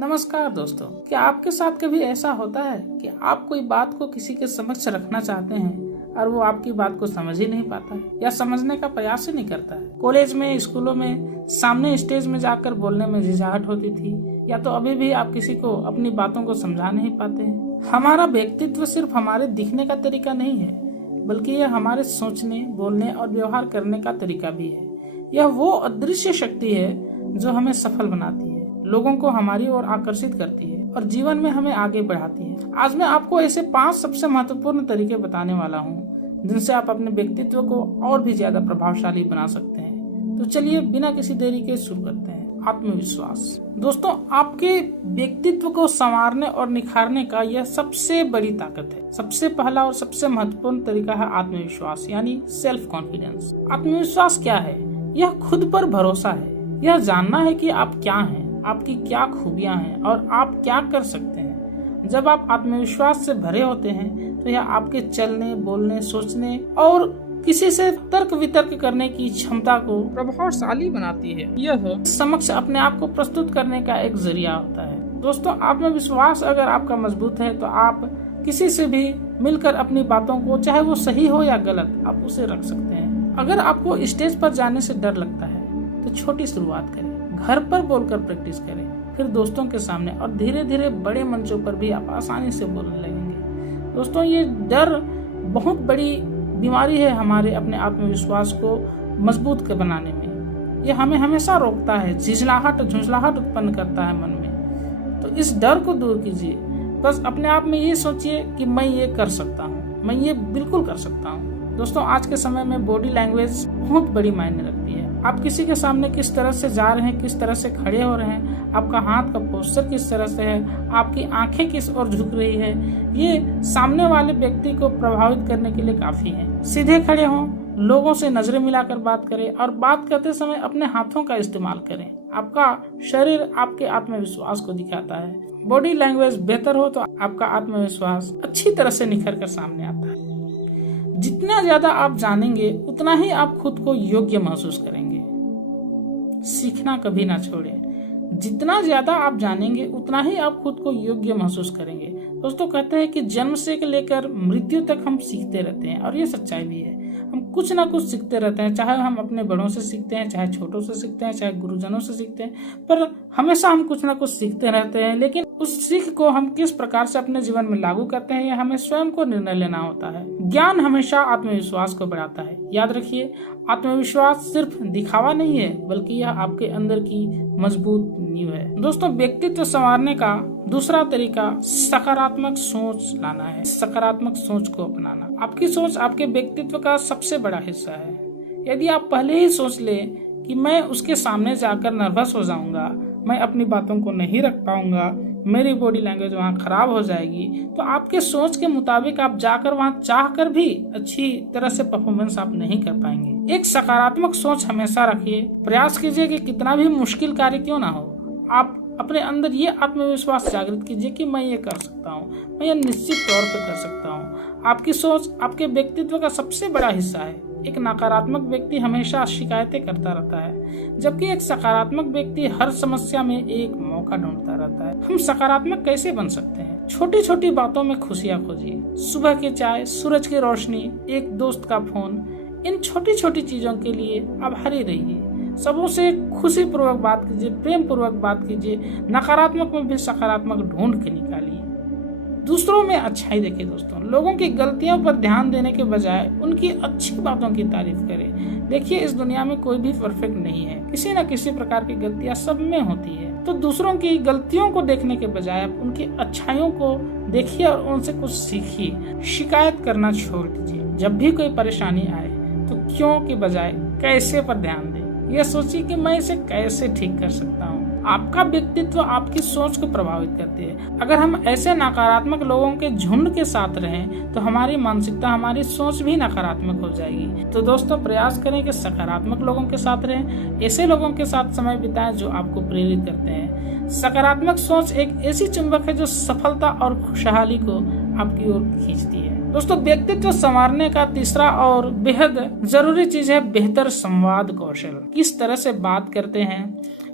नमस्कार दोस्तों, क्या आपके साथ कभी ऐसा होता है कि आप कोई बात को किसी के समक्ष रखना चाहते हैं और वो आपकी बात को समझ ही नहीं पाता है या समझने का प्रयास ही नहीं करता है। कॉलेज में, स्कूलों में सामने स्टेज में जाकर बोलने में झिझाहट होती थी, या तो अभी भी आप किसी को अपनी बातों को समझा नहीं पाते हैं। हमारा व्यक्तित्व सिर्फ हमारे दिखने का तरीका नहीं है, बल्कि यह हमारे सोचने, बोलने और व्यवहार करने का तरीका भी है। यह वो अदृश्य शक्ति है जो हमें सफल बनाती है, लोगों को हमारी ओर आकर्षित करती है और जीवन में हमें आगे बढ़ाती है। आज मैं आपको ऐसे 5 सबसे महत्वपूर्ण तरीके बताने वाला हूँ जिनसे आप अपने व्यक्तित्व को और भी ज्यादा प्रभावशाली बना सकते हैं। तो चलिए बिना किसी देरी के शुरू करते हैं। आत्मविश्वास। दोस्तों, आपके व्यक्तित्व को संवारने और निखारने का यह सबसे बड़ी ताकत है। सबसे पहला और सबसे महत्वपूर्ण तरीका है आत्मविश्वास, यानी सेल्फ कॉन्फिडेंस। आत्मविश्वास क्या है? यह खुद पर भरोसा है। यह जानना है कि आप क्या हैं, आपकी क्या खूबियां हैं और आप क्या कर सकते हैं। जब आप आत्मविश्वास से भरे होते हैं तो यह आपके चलने, बोलने, सोचने और किसी से तर्क वितर्क करने की क्षमता को प्रभावशाली बनाती है। यह समक्ष अपने आप को प्रस्तुत करने का एक जरिया होता है। दोस्तों, आत्मविश्वास अगर आपका मजबूत है तो आप किसी से भी मिलकर अपनी बातों को, चाहे वो सही हो या गलत, आप उसे रख सकते हैं। अगर आपको स्टेज पर जाने से डर लगता है तो छोटी शुरुआत करें। घर पर बोलकर प्रैक्टिस करें, फिर दोस्तों के सामने, और धीरे धीरे बड़े मंचों पर भी आप आसानी से बोलने लगेंगे। दोस्तों, ये डर बहुत बड़ी बीमारी है हमारे अपने आत्मविश्वास को मजबूत बनाने में। ये हमें हमेशा रोकता है, झुंझलाहट उत्पन्न करता है मन में। तो इस डर को दूर कीजिए। बस अपने आप में ये सोचिए कि मैं ये कर सकता हूँ, मैं ये बिल्कुल कर सकता हूँ। दोस्तों, आज के समय में बॉडी लैंग्वेज बहुत बड़ी मायने रखती है। आप किसी के सामने किस तरह से जा रहे हैं, किस तरह से खड़े हो रहे हैं, आपका हाथ का पोस्चर किस तरह से है, आपकी आंखें किस ओर झुक रही है, ये सामने वाले व्यक्ति को प्रभावित करने के लिए काफी है। सीधे खड़े हों, लोगों से नजरें मिलाकर बात करें और बात करते समय अपने हाथों का इस्तेमाल करें। आपका शरीर आपके आत्मविश्वास को दिखाता है। बॉडी लैंग्वेज बेहतर हो तो आपका आत्मविश्वास अच्छी तरह से निखर कर सामने आता है। जितना ज्यादा आप जानेंगे उतना ही आप खुद को योग्य महसूस करेंगे। सीखना कभी ना छोड़ें। जितना ज्यादा आप जानेंगे उतना ही आप खुद को योग्य महसूस करेंगे। दोस्तों, कहते हैं कि जन्म से लेकर मृत्यु तक हम सीखते रहते हैं, और ये सच्चाई भी है। हम कुछ ना कुछ सीखते रहते हैं, चाहे हम अपने बड़ों से सीखते हैं, चाहे छोटों से सीखते हैं, चाहे गुरुजनों से सीखते हैं, पर हमेशा हम कुछ ना कुछ सीखते रहते हैं। लेकिन उस सीख को हम किस प्रकार से अपने जीवन में लागू करते हैं, यह हमें स्वयं को निर्णय लेना होता है। ज्ञान हमेशा आत्मविश्वास को बढ़ाता है। याद रखिए, आत्मविश्वास सिर्फ दिखावा नहीं है, बल्कि यह आपके अंदर की मजबूत नींव है। दोस्तों, व्यक्तित्व संवारने का दूसरा तरीका सकारात्मक सोच लाना है। सकारात्मक सोच को अपनाना। आपकी सोच आपके व्यक्तित्व का सबसे बड़ा हिस्सा है। यदि आप पहले ही सोच ले कि मैं उसके सामने जाकर नर्वस हो जाऊंगा, मैं अपनी बातों को नहीं रख पाऊंगा, मेरी बॉडी लैंग्वेज वहाँ खराब हो जाएगी, तो आपके सोच के मुताबिक आप जाकर वहाँ चाह कर भी अच्छी तरह से परफॉर्मेंस आप नहीं कर पाएंगे। एक सकारात्मक सोच हमेशा रखिए। प्रयास कीजिए कि कितना भी मुश्किल कार्य क्यों ना हो, आप अपने अंदर ये आत्मविश्वास जागृत कीजिए कि मैं ये कर सकता हूँ, मैं ये निश्चित तौर पर कर सकता हूँ। आपकी सोच आपके व्यक्तित्व का सबसे बड़ा हिस्सा है। एक नकारात्मक व्यक्ति हमेशा शिकायतें करता रहता है, जबकि एक सकारात्मक व्यक्ति हर समस्या में एक मौका ढूंढता रहता है। हम सकारात्मक कैसे बन सकते हैं? छोटी छोटी बातों में खुशियाँ खोजिए। सुबह की चाय, सूरज की रोशनी, एक दोस्त का फोन, इन छोटी छोटी चीजों के लिए आभारी रहिए। सबों से खुशी पूर्वक बात कीजिए, प्रेम पूर्वक बात कीजिए। नकारात्मक में भी सकारात्मक ढूंढ के निकालिए। दूसरों में अच्छाई देखिए। दोस्तों, लोगों की गलतियों पर ध्यान देने के बजाय उनकी अच्छी बातों की तारीफ करें। देखिए, इस दुनिया में कोई भी परफेक्ट नहीं है। किसी न किसी प्रकार की गलतियां सब में होती है। तो दूसरों की गलतियों को देखने के बजाय आप उनकी अच्छाइयों को देखिए और उनसे कुछ सीखिए। शिकायत करना छोड़ दीजिए। जब भी कोई परेशानी आए तो क्यों के बजाय कैसे पर ध्यान दें। यह सोचिए कि मैं इसे कैसे ठीक कर सकता हूँ। आपका व्यक्तित्व आपकी सोच को प्रभावित करती है। अगर हम ऐसे नकारात्मक लोगों के झुंड के साथ रहें तो हमारी मानसिकता, हमारी सोच भी नकारात्मक हो जाएगी। तो दोस्तों, प्रयास करें कि सकारात्मक लोगों के साथ रहें। ऐसे लोगों के साथ समय बिताएं जो आपको प्रेरित करते हैं। सकारात्मक सोच एक ऐसी चुंबक है जो सफलता और खुशहाली को आपकी ओर खींचती है। दोस्तों, व्यक्तित्व संवारने का तीसरा और बेहद जरूरी चीज है बेहतर संवाद कौशल। किस तरह से बात करते हैं,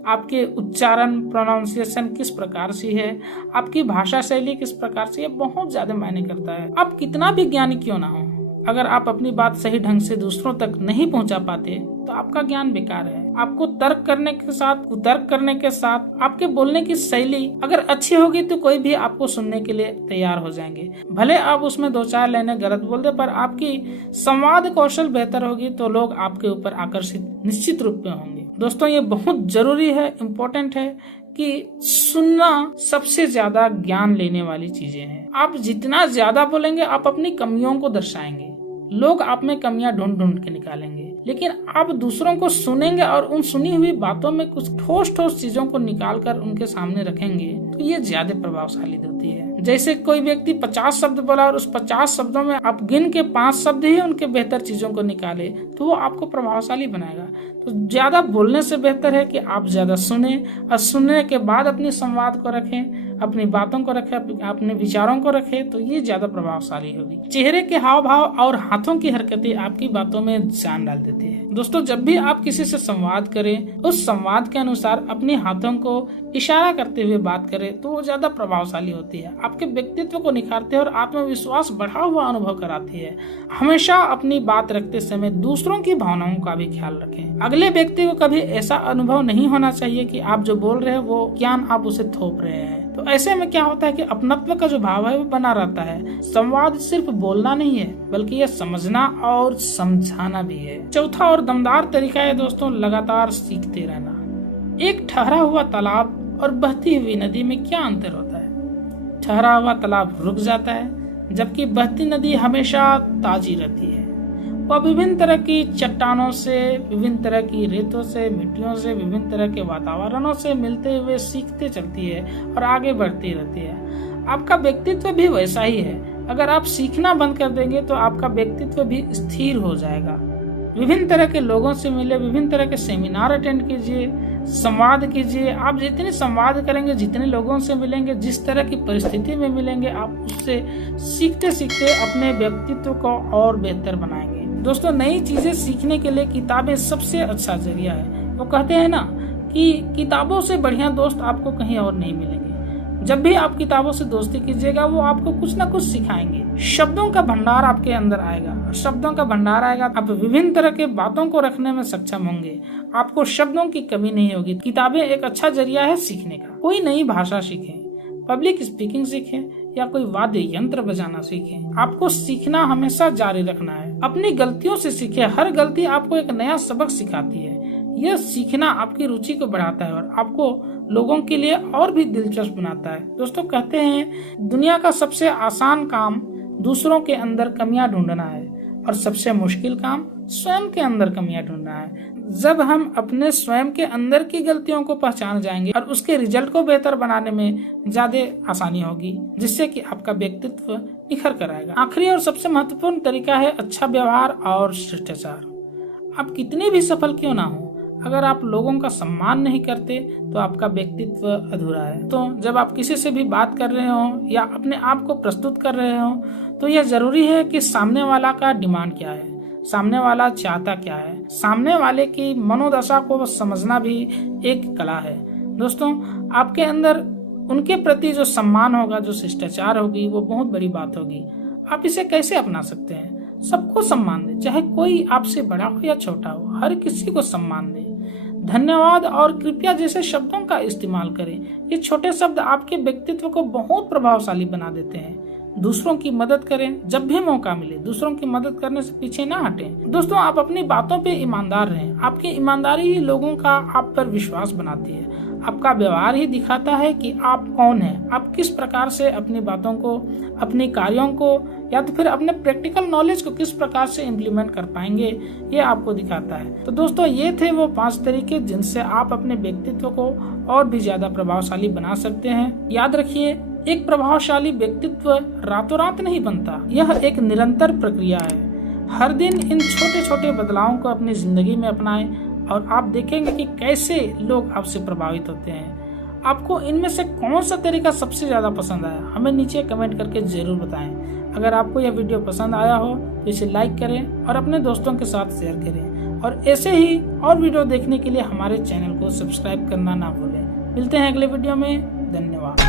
आपके उच्चारण प्रोनाउंसिएशन किस प्रकार से है, आपकी भाषा शैली किस प्रकार से, ये बहुत ज्यादा मायने करता है। आप कितना भी ज्ञानी क्यों ना हो, अगर आप अपनी बात सही ढंग से दूसरों तक नहीं पहुंचा पाते तो आपका ज्ञान बेकार है। आपको तर्क करने के साथ कुतर्क करने के साथ आपके बोलने की शैली अगर अच्छी होगी तो कोई भी आपको सुनने के लिए तैयार हो जाएंगे। भले आप उसमें 2-4 लाइनें गलत बोल दे, पर आपकी संवाद कौशल बेहतर होगी तो लोग आपके ऊपर आकर्षित निश्चित रूप में होंगे। दोस्तों, ये बहुत जरूरी है, इम्पोर्टेंट है कि सुनना सबसे ज्यादा ज्ञान लेने वाली चीजें हैं। आप जितना ज्यादा बोलेंगे आप अपनी कमियों को दर्शाएंगे, लोग आप में कमियां ढूंढ ढूंढ के निकालेंगे। लेकिन आप दूसरों को सुनेंगे और उन सुनी हुई बातों में कुछ ठोस ठोस चीजों को निकाल कर उनके सामने रखेंगे तो ये ज्यादा प्रभावशाली होती है। जैसे कोई व्यक्ति 50 शब्द बोला और उस 50 शब्दों में आप गिन के 5 शब्द ही उनके बेहतर चीजों को निकाले तो वो आपको प्रभावशाली बनाएगा। तो ज्यादा बोलने से बेहतर है कि आप ज्यादा सुने और सुनने के बाद अपनी संवाद को रखें, अपनी बातों को रखें, अपने विचारों को रखें, तो ये ज्यादा प्रभावशाली होगी। चेहरे के हाव भाव और हाथों की हरकतें आपकी बातों में जान डाल देती है। दोस्तों, जब भी आप किसी से संवाद करें उस संवाद के अनुसार अपने हाथों को इशारा करते हुए बात करें तो वो ज्यादा प्रभावशाली होती है, आपके व्यक्तित्व को निखारते हैं और आत्मविश्वास बढ़ा हुआ अनुभव कराती है। हमेशा अपनी बात रखते समय दूसरों की भावनाओं का भी ख्याल रखें। अगले व्यक्ति को कभी ऐसा अनुभव नहीं होना चाहिए कि आप जो बोल रहे हैं वो ज्ञान आप उसे थोप रहे हैं। तो ऐसे में क्या होता है कि अपनत्व का जो भाव है वो बना रहता है। संवाद सिर्फ बोलना नहीं है बल्कि ये समझना और समझाना भी है। चौथा और दमदार तरीका है दोस्तों, लगातार सीखते रहना। एक ठहरा हुआ तालाब और बहती हुई नदी में क्या अंतर होता है? ठहरा हुआ तालाब रुक जाता है जबकि बहती नदी हमेशा ताजी रहती है। वह विभिन्न तरह की चट्टानों से, विभिन्न तरह की रेतों से, मिट्टियों से, विभिन्न तरह के वातावरणों से मिलते हुए सीखते चलती है और आगे बढ़ती रहती है। आपका व्यक्तित्व भी वैसा ही है। अगर आप सीखना बंद कर देंगे तो आपका व्यक्तित्व भी स्थिर हो जाएगा। विभिन्न तरह के लोगों से मिले, विभिन्न तरह के सेमिनार अटेंड कीजिए, संवाद कीजिए। आप जितने संवाद करेंगे, जितने लोगों से मिलेंगे, जिस तरह की परिस्थिति में मिलेंगे, आप उससे सीखते सीखते अपने व्यक्तित्व को और बेहतर बनाएंगे। दोस्तों, नई चीजें सीखने के लिए किताबें सबसे अच्छा जरिया है। वो कहते हैं ना कि किताबों से बढ़िया दोस्त आपको कहीं और नहीं मिलेंगे। जब भी आप किताबों से दोस्ती कीजिएगा वो आपको कुछ ना कुछ सिखाएंगे। शब्दों का भंडार आपके अंदर आएगा और शब्दों का भंडार आएगा आप विभिन्न तरह के बातों को रखने में सक्षम होंगे। आपको शब्दों की कमी नहीं होगी। किताबें एक अच्छा जरिया है सीखने का। कोई नई भाषा सीखें, पब्लिक स्पीकिंग सीखें या कोई वाद्य यंत्र बजाना सीखें। आपको सीखना हमेशा जारी रखना है। अपनी गलतियों से सीखें। हर गलती आपको एक नया सबक सिखाती है। यह सीखना आपकी रुचि को बढ़ाता है और आपको लोगों के लिए और भी दिलचस्प बनाता है। दोस्तों, कहते हैं दुनिया का सबसे आसान काम दूसरों के अंदर कमियां ढूंढना है और सबसे मुश्किल काम स्वयं के अंदर कमियां ढूंढना है। जब हम अपने स्वयं के अंदर की गलतियों को पहचान जाएंगे और उसके रिजल्ट को बेहतर बनाने में ज्यादा आसानी होगी, जिससे कि आपका व्यक्तित्व निखर कर आएगा। आखिरी और सबसे महत्वपूर्ण तरीका है अच्छा व्यवहार और शिष्टाचार। आप कितने भी सफल क्यों ना हो, अगर आप लोगों का सम्मान नहीं करते तो आपका व्यक्तित्व अधूरा है। तो जब आप किसी से भी बात कर रहे हो या अपने आप को प्रस्तुत कर रहे हो तो यह जरूरी है कि सामने वाला का डिमांड क्या है, सामने वाला चाहता क्या है। सामने वाले की मनोदशा को समझना भी एक कला है। दोस्तों, आपके अंदर उनके प्रति जो सम्मान होगा, जो शिष्टाचार होगी, वो बहुत बड़ी बात होगी। आप इसे कैसे अपना सकते हैं? सबको सम्मान दें, चाहे कोई आपसे बड़ा हो या छोटा हो, हर किसी को सम्मान दें। धन्यवाद और कृपया जैसे शब्दों का इस्तेमाल करें। ये छोटे शब्द आपके व्यक्तित्व को बहुत प्रभावशाली बना देते हैं। दूसरों की मदद करें जब भी मौका मिले। दूसरों की मदद करने से पीछे ना हटें। दोस्तों, आप अपनी बातों पे ईमानदार रहें। आपकी ईमानदारी ही लोगों का आप पर विश्वास बनाती है। आपका व्यवहार ही दिखाता है कि आप कौन हैं। आप किस प्रकार से अपनी बातों को, अपने कार्यों को या तो फिर अपने प्रैक्टिकल नॉलेज को किस प्रकार से इम्प्लीमेंट कर पाएंगे, ये आपको दिखाता है। तो दोस्तों, ये थे वो 5 तरीके जिनसे आप अपने व्यक्तित्व को और भी ज्यादा प्रभावशाली बना सकते हैं। याद रखिए, एक प्रभावशाली व्यक्तित्व रातों रात नहीं बनता। यह एक निरंतर प्रक्रिया है। हर दिन इन छोटे छोटे बदलावों को अपनी जिंदगी में अपनाएं और आप देखेंगे कि कैसे लोग आपसे प्रभावित होते हैं। आपको इनमें से कौन सा तरीका सबसे ज्यादा पसंद आया, हमें नीचे कमेंट करके जरूर बताएं। अगर आपको यह वीडियो पसंद आया हो तो इसे लाइक करें और अपने दोस्तों के साथ शेयर करें। और ऐसे ही और वीडियो देखने के लिए हमारे चैनल को सब्सक्राइब करना ना भूलें। मिलते हैं अगले वीडियो में। धन्यवाद।